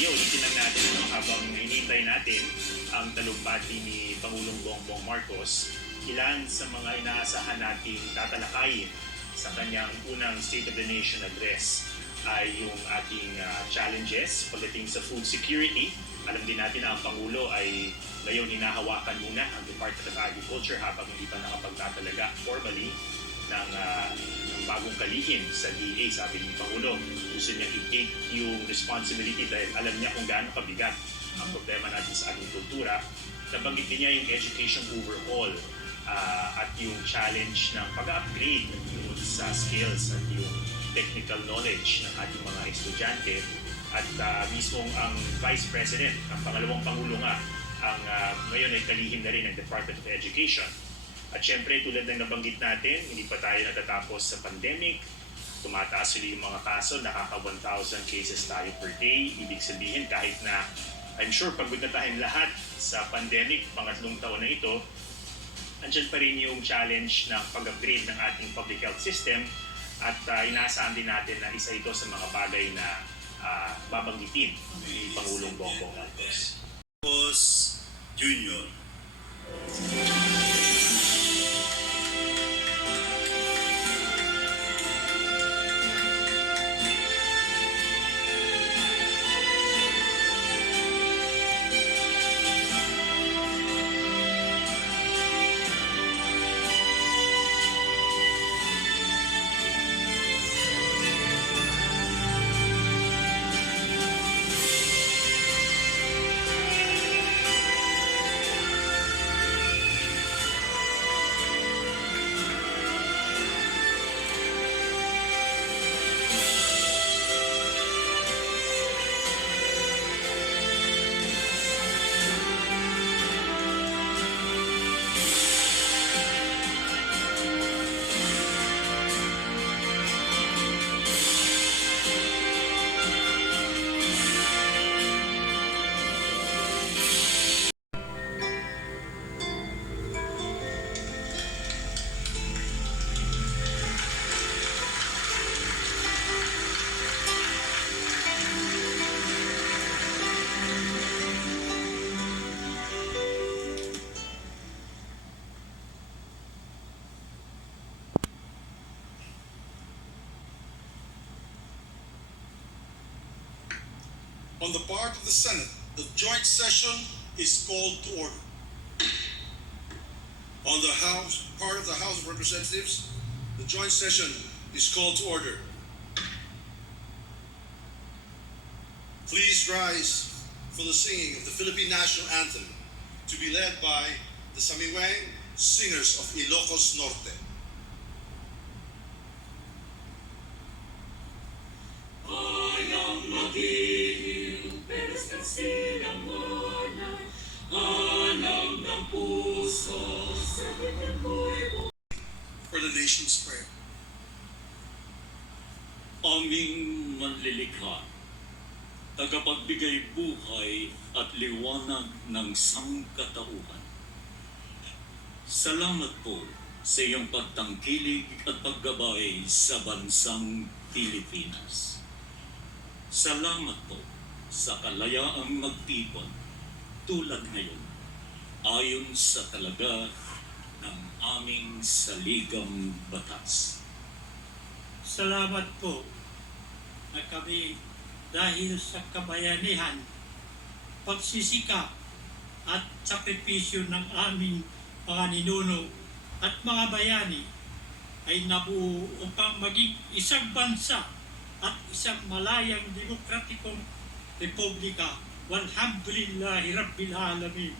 Sige, ulitin lang natin habang hinihintay natin ang talumpati ni Pangulong Bongbong Marcos, ilan sa mga inaasahan nating tatalakayin sa kanyang unang State of the Nation address ay yung ating challenges pagdating sa food security. Alam din natin na ang Pangulo ay ngayon hinahawakan muna ang Department of Agriculture habang hindi pa nakapagtatalaga formally ng bagong kalihim sa DA. Sabi ni Pangulo, gusto niya i-take yung responsibility dahil alam niya kung gaano kabigat ang problema natin sa agrikultura. Nabanggit din niya yung education overhaul at yung challenge ng pag-upgrade sa skills at yung technical knowledge ng ating mga estudyante. At mismong ang Vice President, ang pangalawang Pangulo nga, ang ngayon ay kalihim na rin ng Department of Education. At syempre, tulad ng nabanggit natin, hindi pa tayo natatapos sa pandemic. Tumataas ulit yung mga kaso, nakaka 1,000 cases tayo per day. Ibig sabihin, kahit na I'm sure pagod na tayong lahat sa pandemic, pangatlong taon na ito, andyan pa rin yung challenge ng pag-upgrade ng ating public health system at inaasahan din natin na isa ito sa mga bagay na babanggitin ni Pangulong Bongbong Marcos. Junior. On the part of the Senate, the joint session is called to order. On the part of the House of Representatives, the joint session is called to order. Please rise for the singing of the Philippine National Anthem, to be led by the Samiwang Singers of Ilocos Norte. For the nation's prayer. Aming manlilikha, tagapagbigay buhay at liwanag ng sangkatauhan. Salamat po sa iyong pagtangkilig at paggabay sa bansang Pilipinas. Salamat po sa kalayaang magtipon tulad ngayon ayon sa talaga ng aming saligang batas. Salamat po na kami dahil sa kabayanihan, pagsisikap at sakripisyo ng aming mga ninuno at mga bayani ay nabuo upang maging isang bansa at isang malayang demokratikong republika. Walhamdulillahi Rabbil Alamin.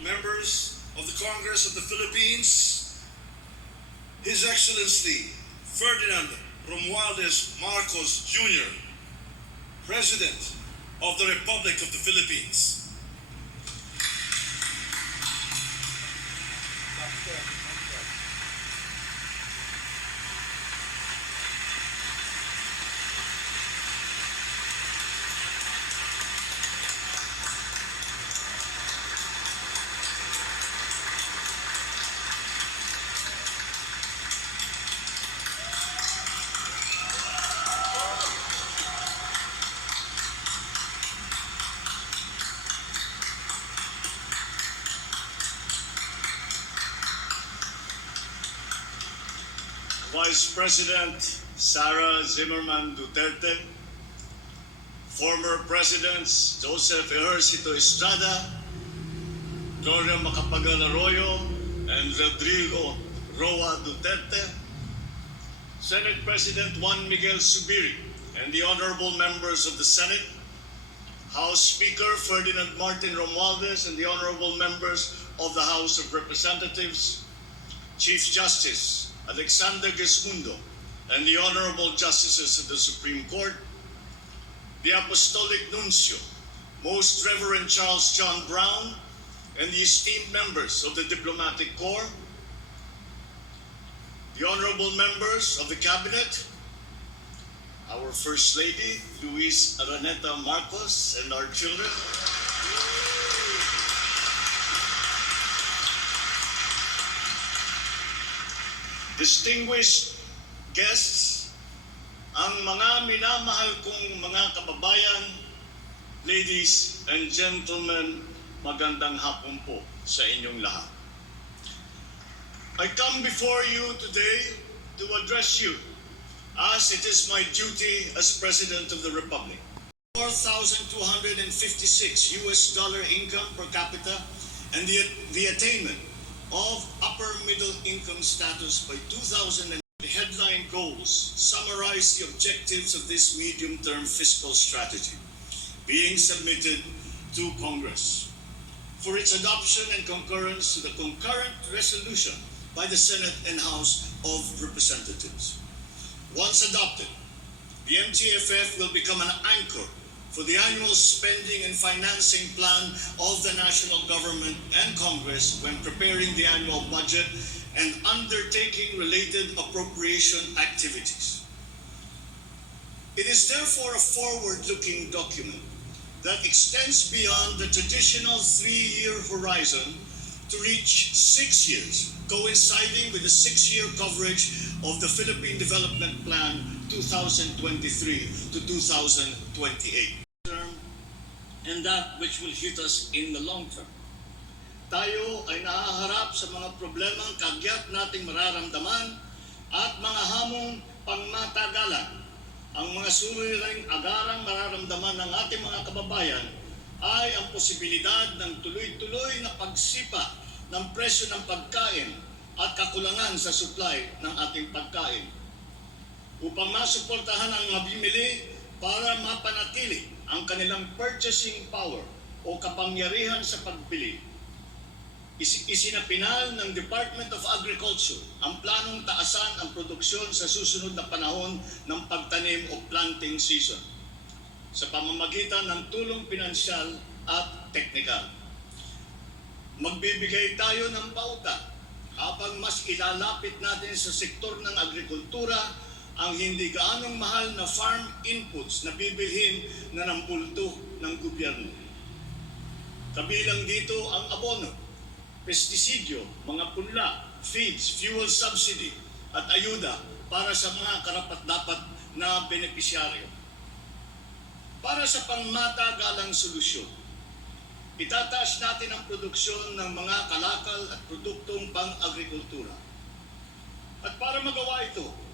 Members of the Congress of the Philippines, His Excellency Ferdinand Romualdez Marcos Jr., President of the Republic of the Philippines. Vice President Sara Zimmerman Duterte, former Presidents Joseph Ejercito Estrada, Gloria Macapagal Arroyo, and Rodrigo Roa Duterte, Senate President Juan Miguel Zubiri, and the honorable members of the Senate, House Speaker Ferdinand Martin Romualdez, and the honorable members of the House of Representatives, Chief Justice Alexander Gesmundo, and the honorable justices of the Supreme Court, the Apostolic Nuncio, Most Reverend Charles John Brown, and the esteemed members of the Diplomatic Corps, the honorable members of the Cabinet, our First Lady, Luis Araneta Marcos, and our children, distinguished guests, ang mga minamahal kong mga kababayan, ladies and gentlemen, magandang hapon po sa inyong lahat. I come before you today to address you as it is my duty as President of the Republic. $4,256 income per capita and the attainment of upper middle income status by 2000. The headline goals summarize the objectives of this medium-term fiscal strategy being submitted to Congress for its adoption and concurrence to the concurrent resolution by the Senate and House of Representatives. Once adopted, the MTFF will become an anchor for the annual spending and financing plan of the national government and Congress when preparing the annual budget and undertaking related appropriation activities. It is therefore a forward-looking document that extends beyond the traditional 3-year horizon to reach 6 years, coinciding with the 6-year coverage of the Philippine Development Plan 2023 to 2028. And that which will hit us in the long term. Tayo ay nahaharap sa mga problemang kagyat nating mararamdaman at mga hamong pangmatagalan. Ang mga suliraning agarang mararamdaman ng ating mga kababayan ay ang posibilidad ng tuloy-tuloy na pagsipa ng presyo ng pagkain at kakulangan sa supply ng ating pagkain. Upang masuportahan ang mabimili para mapanatili ang kanilang purchasing power o kapangyarihan sa pagbili, isinapinal ng Department of Agriculture ang planong taasan ang produksyon sa susunod na panahon ng pagtanim o planting season sa pamamagitan ng tulong pinansyal at teknikal. Magbibigay tayo ng pauta habang mas ilalapit natin sa sektor ng agrikultura ang hindi gaanong mahal na farm inputs na bibilhin na ng bulto ng gobyerno. Kabilang dito ang abono, pestisidyo, mga punla, feeds, fuel subsidy, at ayuda para sa mga karapat-dapat na benepisyaryo. Para sa pangmatagalang solusyon, itataas natin ang produksyon ng mga kalakal at produktong pang-agrikultura. At para magawa ito,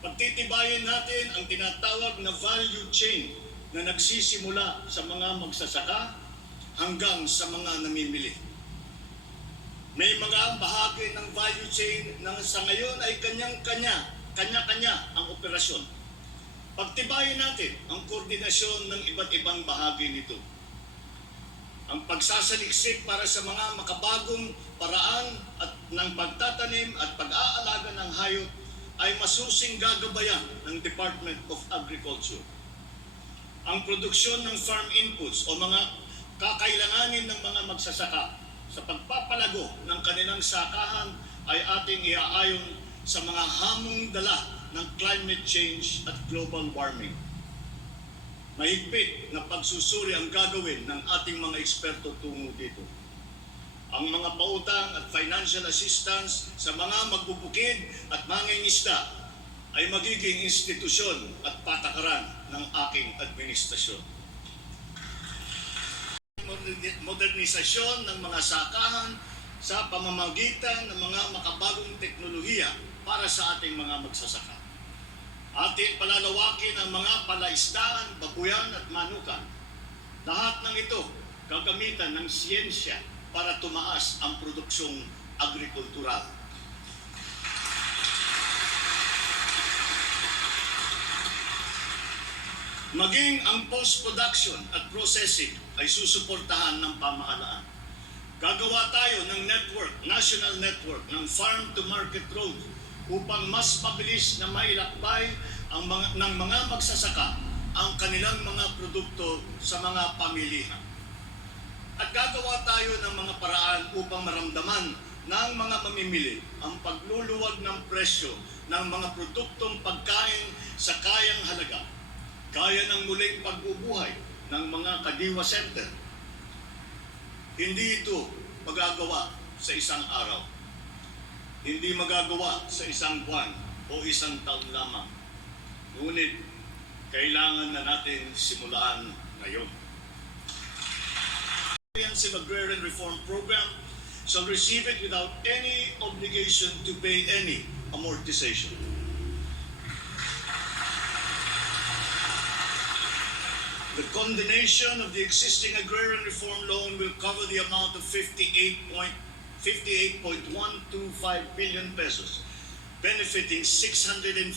pagtitibayin natin ang tinatawag na value chain na nagsisimula sa mga magsasaka hanggang sa mga namimili. May mga bahagi ng value chain na sa ngayon ay kanya-kanya ang operasyon. Pagtibayin natin ang koordinasyon ng iba't ibang bahagi nito. Ang pagsasaliksik para sa mga makabagong paraan at ng pagtatanim at pag-aalaga ng hayop ay masusing gagabayan ng Department of Agriculture. Ang produksyon ng farm inputs o mga kakailanganin ng mga magsasaka sa pagpapalago ng kanilang sakahan ay ating iaayon sa mga hamong dala ng climate change at global warming. Mahigpit na pagsusuri ang gagawin ng ating mga eksperto tungo dito. Ang mga pautang at financial assistance sa mga magbubukid at mangingisda ay magiging institusyon at patakaran ng aking administrasyon. Modernisasyon ng mga sakahan sa pamamagitan ng mga makabagong teknolohiya para sa ating mga magsasaka. Atin palalawakin ang mga palaisdaan, babuyan at manukan. Lahat ng ito gagamitan ng siyensya para tumaas ang produksyong agrikultural. Maging ang post-production at processing ay susuportahan ng pamahalaan. Gagawa tayo ng network, national network ng farm-to-market road upang mas mabilis na mailakbay ng mga magsasaka ang kanilang mga produkto sa mga pamilihan. At gagawa tayo ng mga paraan upang maramdaman ng mga mamimili ang pagluluwag ng presyo ng mga produktong pagkain sa kayang halaga, gaya ng muling pagbubuhay ng mga kadiwa center. Hindi ito magagawa sa isang araw. Hindi magagawa sa isang buwan o isang taon lamang. Ngunit, kailangan na natin simulaan ngayon. The Comprehensive Agrarian Reform Program shall receive it without any obligation to pay any amortization. The condonation of the existing agrarian reform loan will cover the amount of 58.125 billion pesos, benefiting 654,000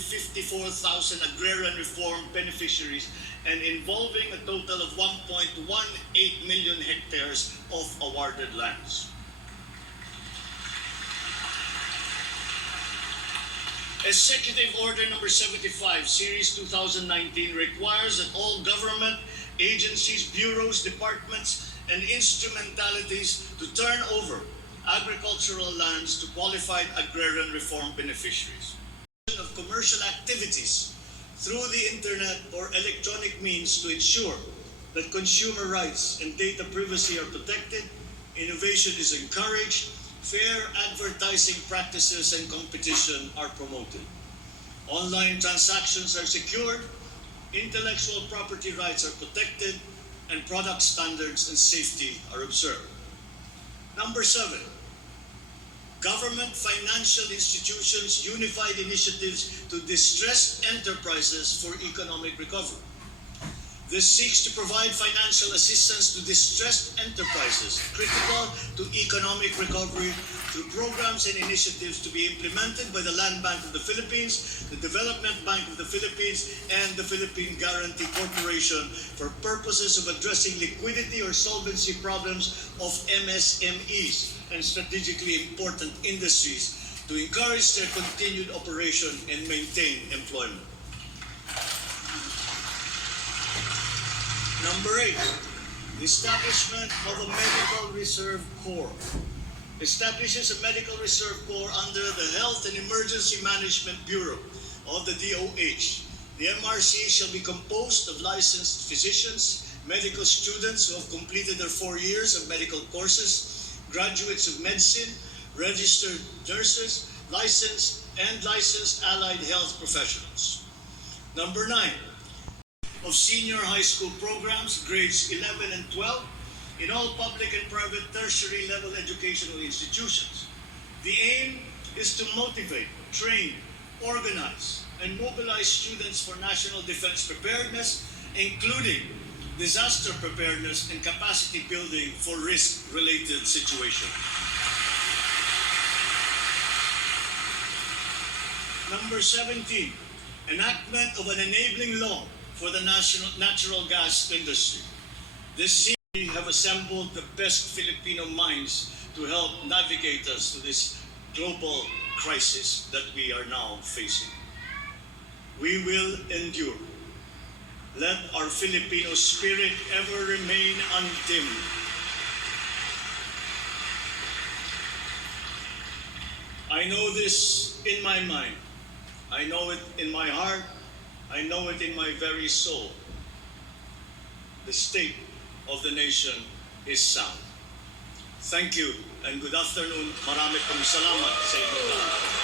agrarian reform beneficiaries and involving a total of 1.18 million hectares of awarded lands. Executive Order Number 75, Series 2019 requires that all government, agencies, bureaus, departments, and instrumentalities to turn over agricultural lands to qualified agrarian reform beneficiaries. Of commercial activities through the internet or electronic means to ensure that consumer rights and data privacy are protected, innovation is encouraged, fair advertising practices and competition are promoted. Online transactions are secured, intellectual property rights are protected, and product standards and safety are observed. Number 7, government financial institutions unified initiatives to distressed enterprises for economic recovery. This seeks to provide financial assistance to distressed enterprises critical to economic recovery through programs and initiatives to be implemented by the Land Bank of the Philippines, the Development Bank of the Philippines, and the Philippine Guarantee Corporation for purposes of addressing liquidity or solvency problems of MSMEs and strategically important industries to encourage their continued operation and maintain employment. Number 8, the establishment of a Medical Reserve Corps. Establishes a Medical Reserve Corps under the Health and Emergency Management Bureau of the DOH. The MRC shall be composed of licensed physicians, medical students who have completed their 4 years of medical courses, graduates of medicine, registered nurses, licensed allied health professionals. Number 9, of senior high school programs, grades 11 and 12, in all public and private tertiary level educational institutions. The aim is to motivate, train, organize, and mobilize students for national defense preparedness, including disaster preparedness and capacity building for risk-related situations. Number 17, enactment of an enabling law for the natural gas industry. This year we have assembled the best Filipino minds to help navigate us to this global crisis that we are now facing. We will endure. Let our Filipino spirit ever remain undimmed. I know this in my mind. I know it in my heart. I know it in my very soul. The state of the nation is sound. Thank you and good afternoon. Marami pong salamat sa inyo lahat.